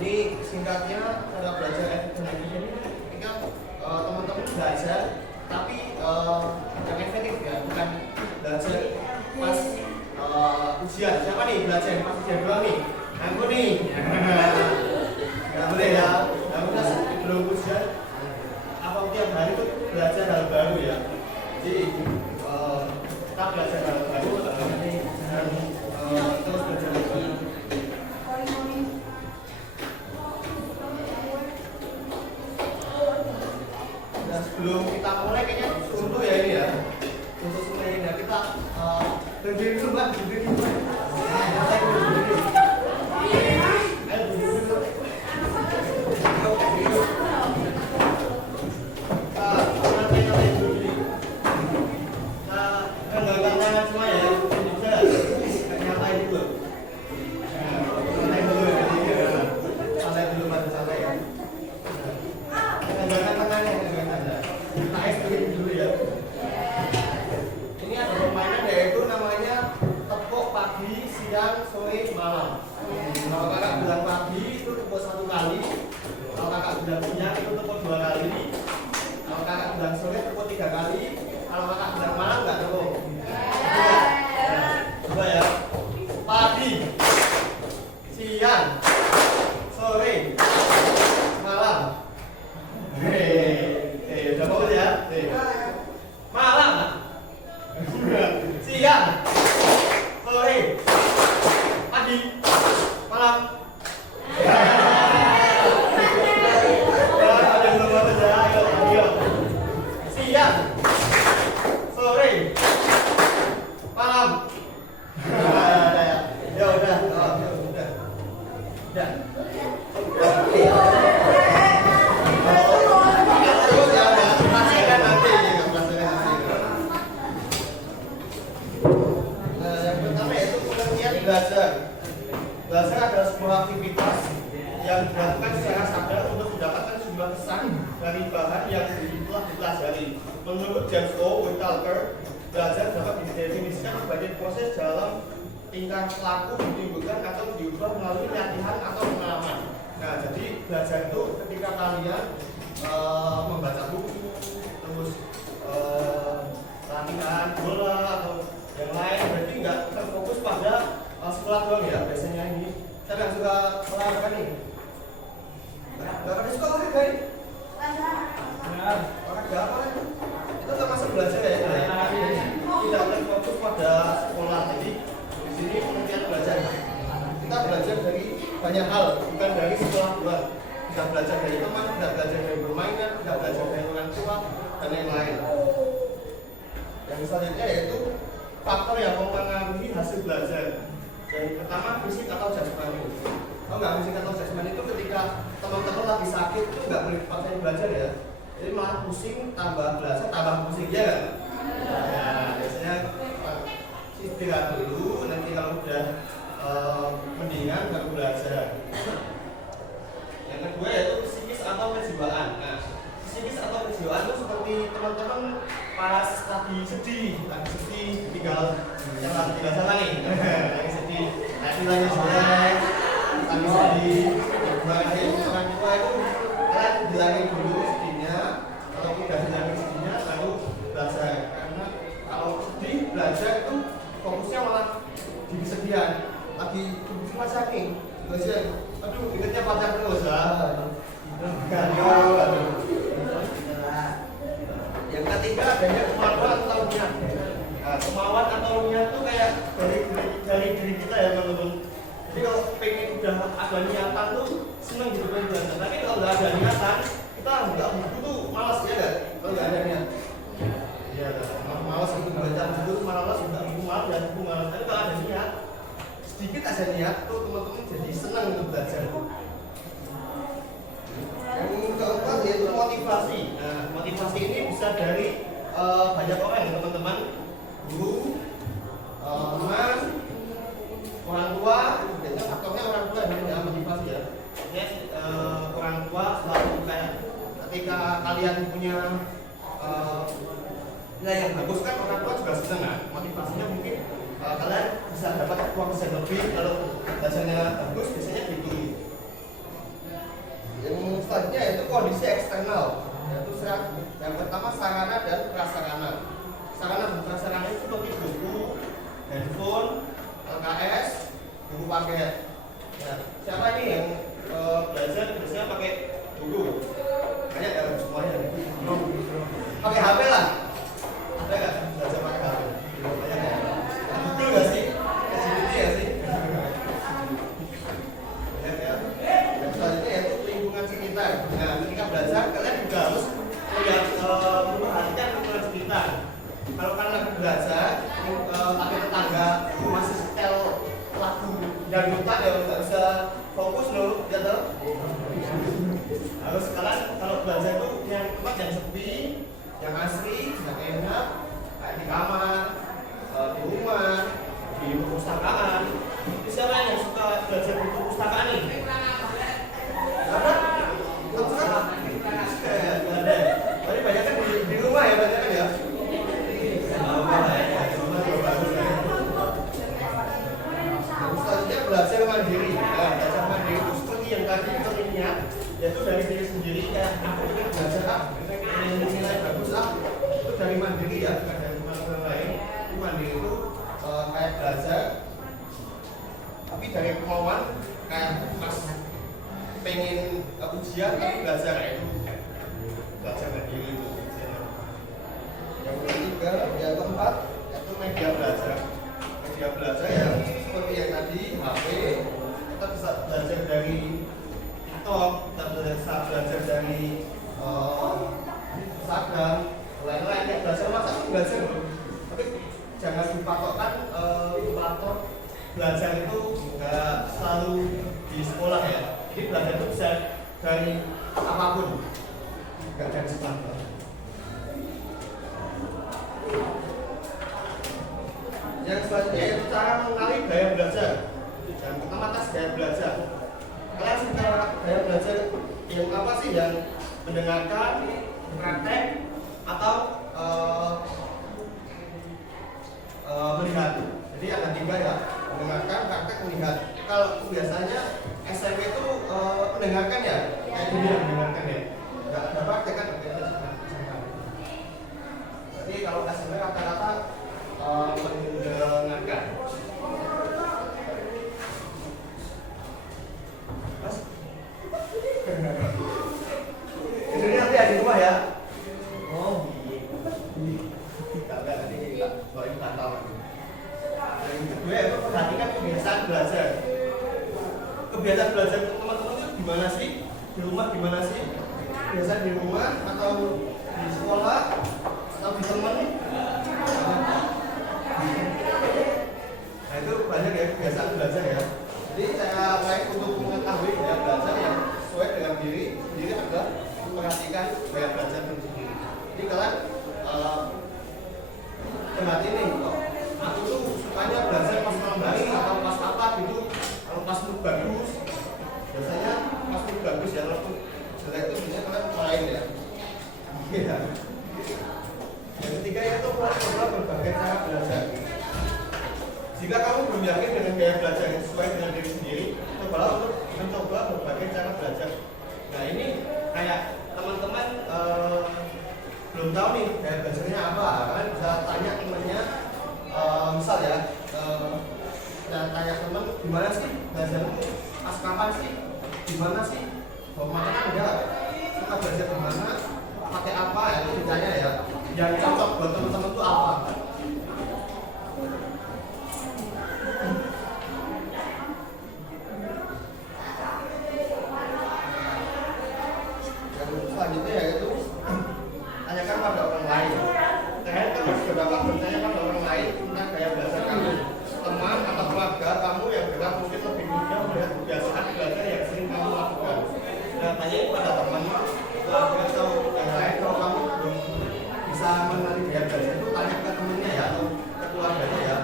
Ini singkatnya cara belajar efektif ini ketika teman-teman belajar tapi yang efektif ya, bukan belajar pas ujian. Siapa nih belajar pas ujian doang nih? Aku nih. Nggak boleh ya. Kamu kan belum ujian. Apa tiap hari itu belajar hal baru ya? Jadi kita belajar hal baru dan terus belajar hal baru. Dan sebelum kita mulai kayaknya untuk ya ini ya, untuk mulai ini ya, kita berdiri dulu Mbak, berdiri dulu. Belajar adalah sebuah aktivitas yang dilakukan secara sadar untuk mendapatkan sejumlah kesan dari bahan yang telah dipelajari. Menurut James O. Whittaker, belajar dapat didefinisikan sebagai proses dalam tingkah laku ditimbulkan atau diubah melalui latihan atau pengalaman. Nah, jadi belajar itu ketika kalian membaca buku, terus latihan bola atau yang lain, berarti nggak terfokus pada sekolah doang ya. Biasanya ini saya nggak suka olahraga nih. Nggak pada suka olahraga nih? Olahraga apa kan? Itu termasuk belajar ya. Tidak terfokus pada sekolah. Jadi di sini pengertian belajar. Kita belajar dari banyak hal, bukan dari sekolah doang. Bisa belajar dari teman, bisa belajar dari permainan, bisa belajar dari orang tua dan yang lain. Yang selanjutnya yaitu faktor yang mempengaruhi hasil belajar. Yang pertama fisik atau jasmani. Kalau nggak fisik atau jasmani itu ketika teman-teman lagi sakit itu nggak boleh dipaksain belajar ya. Jadi malah pusing, tambah belajar, tambah pusing ya kan? Nah, biasanya istirahat dulu, nanti kalau udah mendingan baru belajar. Yang kedua yaitu psikis atau kejiwaan. Nah, psikis atau kejiwaan itu seperti teman-teman pas lagi sedih, tinggal yang lagi tinggal sana nih, lagi sedih, nilainya jelek, lagi sedih, sebagai orang tua itu kalian bilangin dulu sedihnya, kalau udah bilangin sedihnya baru belajar. Karena kalau sedih belajar itu fokusnya malah di kesedihan, lagi cuma saking, belajar, aduh ingetnya pacar terus Yang ketiga adanya kemauan atau niat. Nah, kemauan atau niat itu kayak dari diri kita ya teman-teman. Jadi kalau pengen udah ada niatan tuh seneng gitu kan belajar. Tapi kalau nggak ada niatan, kita nggak buku tuh malas ya kan? Kalau nggak ada niat. Iya, malas untuk belajar buku malas, nggak buku malas dan buku malas. Tapi kalau ada niat, sedikit aja niat tuh teman-teman jadi senang untuk belajar. Yang keempat yaitu motivasi. Nah, motivasi ini bisa dari banyak orang ya teman-teman, guru, teman, orang tua. Biasanya faktornya orang tua yang motivasi ya. Orang tua selalu kayak ketika kalian punya nilai yang bagus kan orang tua juga senang kan. Motivasinya mungkin kalian bisa dapat uang lebih kalau belajarnya bagus, biasanya gitu. siapa ini yang belajar biasanya pakai buku? Banyak ya semuanya. Pakai HP lah. Ada nggak belajar pakai HP? Banyak ya. Google nggak sih? ChatGPT nggak sih? Banyak ya. Yang selanjutnya yaitu lingkungan sekitar. Nah, ketika belajar kalian juga harus memperhatikan lingkungan sekitar. Kalau kalian lagi belajar, ada tetangga masih setel lagu dangdutan ya nggak bisa fokus loh, ya toh. Harus kalian kalau belajar itu yang tempat yang sepi, yang asri, yang enak, kayak di kamar, di rumah, di perpustakaan. Siapa yang suka belajar di perpustakaan ini? Ada? Ada. Tapi banyak kan di rumah ya, banyak kan ya. Selanjutnya belajar mandiri. Nah, belajar mandiri itu seperti yang tadi kita lihat, yaitu dari diri sendiri. Kayak aku ingin belajar ingin nilai bagus itu dari mandiri ya, bukan dari teman-teman lain. Itu mandiri itu kayak belajar, tapi dari kemauan kayak pas pengen ujian tapi belajar itu belajar mandiri itu. Yang ketiga, yang keempat, yaitu media belajar. Media belajar yang seperti yang tadi HP, kita bisa belajar dari TikTok, kita bisa belajar dari Instagram, lain-lain. Yang belajar masa itu belajar loh. Tapi jangan dipatokkan patok belajar itu nggak selalu di sekolah ya. Jadi belajar itu bisa dari apapun, nggak dari sekolah. Yang selanjutnya yaitu cara mengenali gaya belajar. Yang pertama tes gaya belajar. Kalian suka gaya belajar yang apa sih? Yang mendengarkan, praktek, atau melihat. Jadi ada tiga ya, mendengarkan, praktek, melihat. Kalau biasanya SMP itu mendengarkan ya, kayak gini ya, mendengarkan ya. Nggak ada praktek kan? Jadi kalau SMP rata-rata mendengarkan. Mas, ini nanti ada di rumah ya. Oh, tidak nanti kalau ini batal. Yang kedua itu perhatikan kebiasaan belajar. Kebiasaan belajar teman-teman itu gimana sih? Di rumah gimana sih? Biasa di rumah atau di sekolah atau di teman? Nah itu banyak ya kebiasaan belajar ya. Jadi saya baik untuk mengetahui gaya belajar yang sesuai dengan diri sendiri adalah memperhatikan gaya belajar itu sendiri. Jadi kalian perhati nih, aku tuh sukanya belajar pas malam hari atau pas apa gitu. Kalau pas mood bagus, biasanya pas mood bagus ya. Kalau jelek itu biasanya kalian lain ya. Iya. Yang ketiga yaitu coba berbagai cara belajar. Jika kamu belum yakin dengan gaya belajar yang sesuai dengan diri sendiri, cobalah untuk mencoba berbagai cara belajar. Nah ini kayak teman-teman belum tahu nih gaya belajarnya apa, kalian bisa tanya temannya, misal ya, tanya teman gimana sih belajarmu, pas kapan sih, gimana sih, kan enggak, suka belajar gimana, pakai apa ya, itu ditanya ya, yang cocok buat teman-teman itu apa. Selanjutnya yaitu tanyakan pada orang lain. Kalian kan harus dapat bertanya pada orang lain tentang gaya belajar kamu, teman atau keluarga kamu yang bilang mungkin lebih mudah melihat kebiasaan belajar yang sering kamu lakukan. Nah, tanyain pada teman, keluarga atau yang lain. Kalau kamu belum bisa mengenali gaya belajar itu, tanya ke temennya ya atau ke keluarganya ya.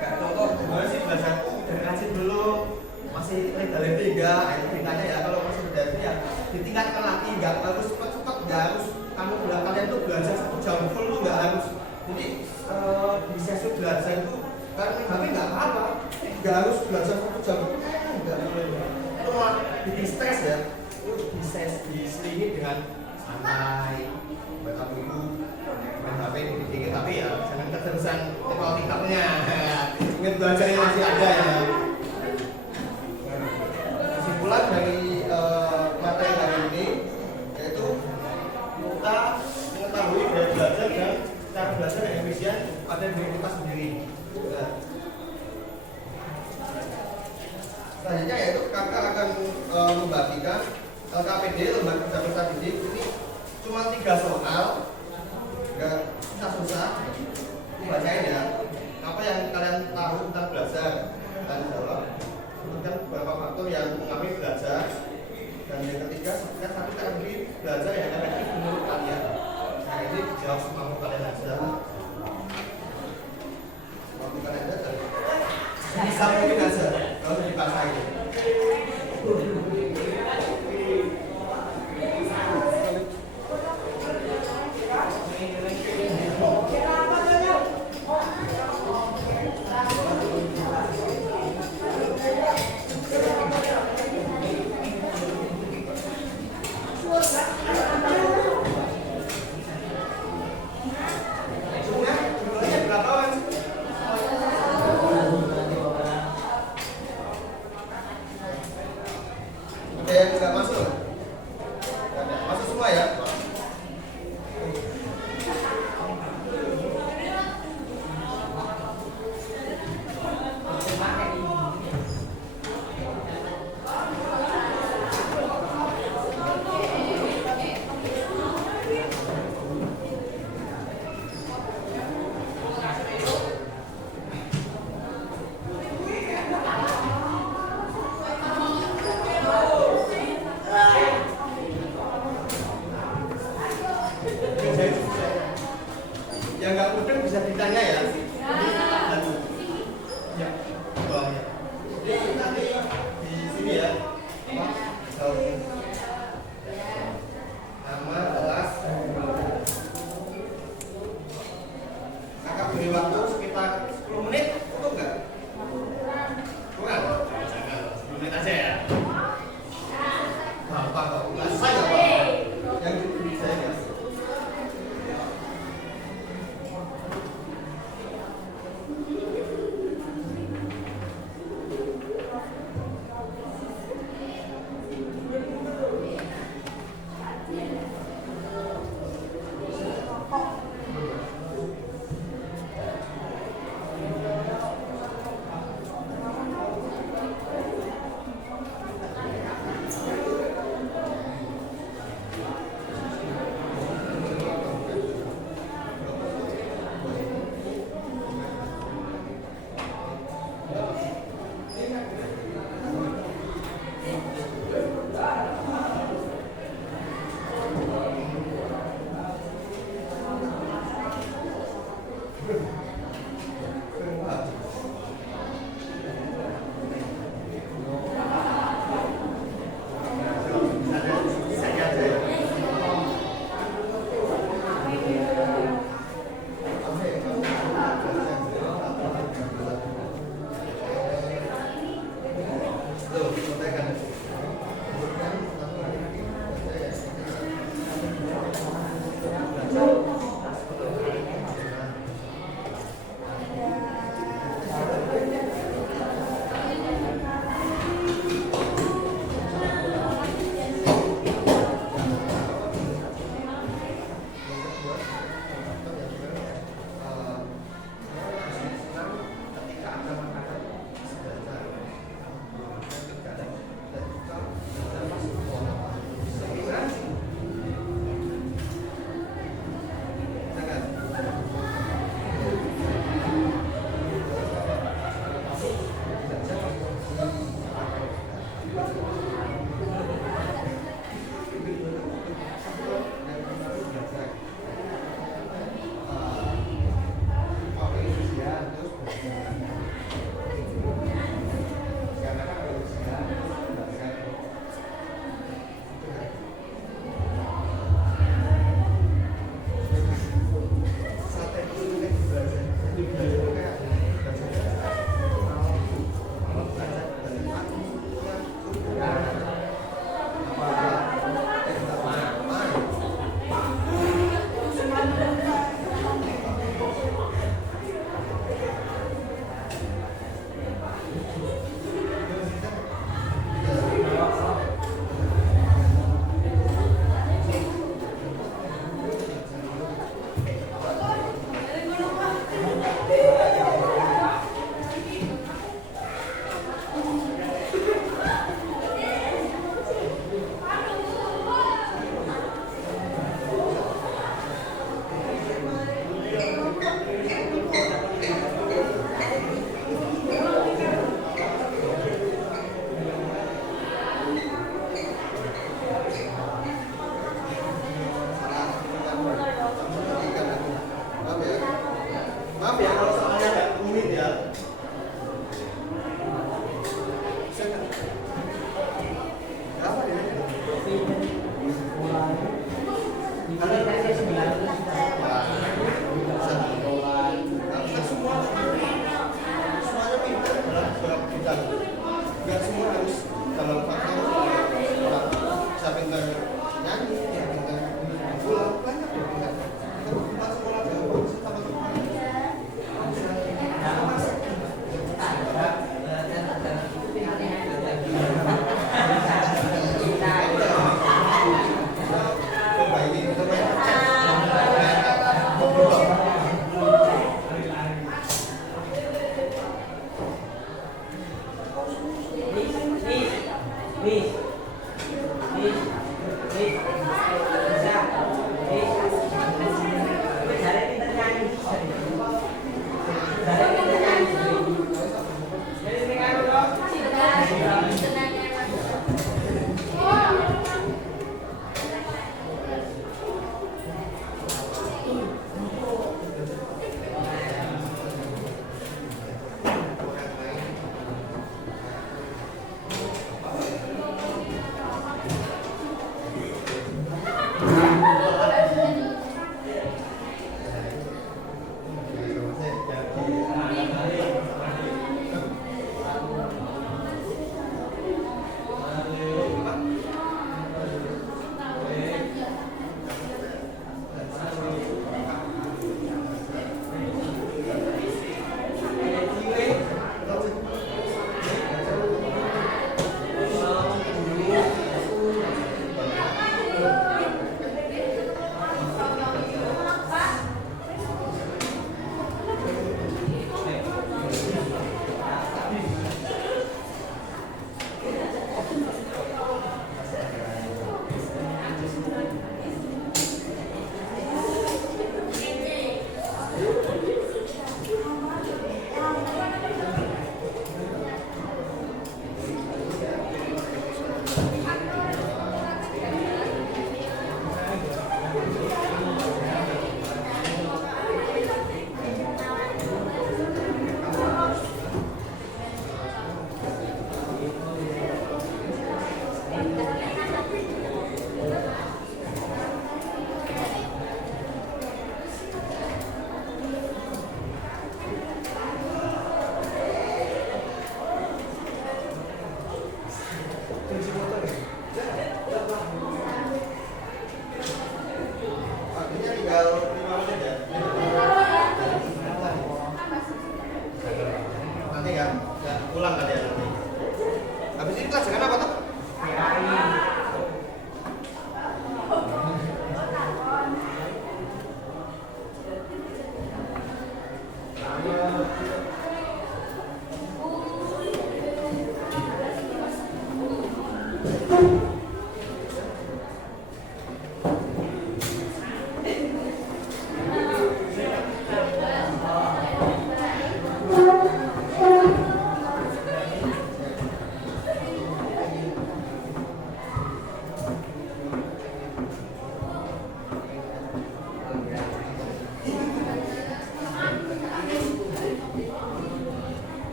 Kayak contoh, gimana sih belajarku? Dari rajin belum? Masih legal-legal enggak? Itu ditanya ya. Kalau masih legal ya ditingkatkan lagi, nggak harus cepat-cepat, nggak harus kamu kalian tuh belajar 1 jam full tuh nggak harus. Jadi di sesi belajar itu karena HP nggak apa-apa, nggak harus belajar 1 jam, nggak boleh. Itu malah bikin stres ya. Itu diselingi dengan santai, baca buku, main HP dikit-dikit, tapi ya jangan keterusan tekol tiketnya. Ingat belajarnya masih ada ya. kesimpulan dari materi hari ini yaitu kita mengetahui gaya belajar dan cara belajar yang efisien pada diri kita sendiri. Nah, selanjutnya yaitu kakak akan membagikan LKPD, lembaga kerja peserta didik. Ini cuma 3 soal, nggak susah-susah. Bacain ya, apa yang kalian tahu tentang belajar dan jawab. Sebutkan beberapa faktor yang mengaruhi belajar. Dan yang ketiga, sebutkan satu strategi belajar yang efektif menurut kalian. Nah, ini dijawab semampu kalian aja. Semampu kalian aja. Bisa mungkin aja, kalau dipaksain. Yang nggak mudah bisa ditanya ya. Ya, bawahnya. Jadi nanti di sini ya. Nama, kelas. Kakak beri waktu sekitar 10 menit, cukup nggak? Kurang? 10 menit aja ya. Gampang kok, nggak susah nggak Pak? Yang itu saya nggak. Ini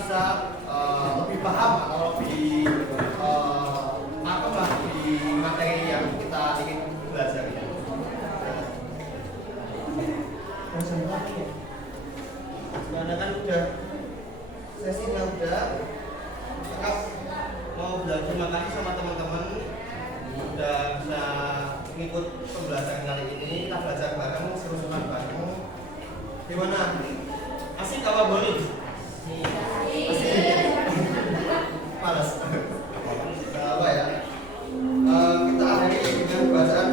bisa lebih paham atau lebih apa lah di materi yang kita ingin belajar ya. Karena kan udah sesinya udah lengkap, mau belajar makasih sama teman-teman udah bisa ngikut pembelajaran kali ini. Kita belajar bareng, seru-seruan bareng. Gimana? Asik apa boleh? Asik. Males. Apa ya? Kita akhiri dengan bacaan